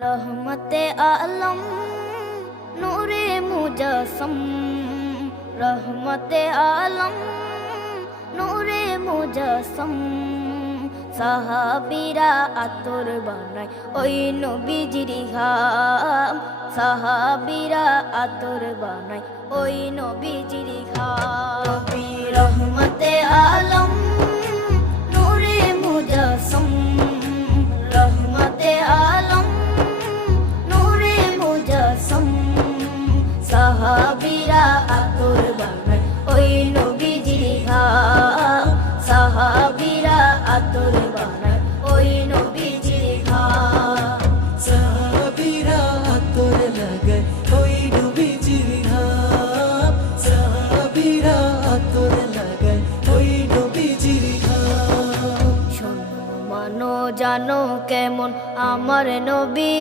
रहमते आलम नूरे मुजस्सम, रहमते आलम नूरे मुजस्सम। সাহাবীরা আতর বানায় ওই নবীজির ঘাম, সাহাবীরা আতর বানায় ওই নবীজির ঘাম। নবী রহমতে আলম নূরে মুজস্সম, রহমতে আলম নূরে মুজস্সম। সাহাবীরা আতর বানায় ওই নবীজির ঘাম, সাহাবীরা আতর বানায় ওই নবীজির ঘাম। সাহাবীরা আতর লাগায় ওই নবীজির ঘাম, সাহাবীরা আতর লাগায় ওই নবীজির ঘাম। শোনো মানো জানো কেমন আমার নবী।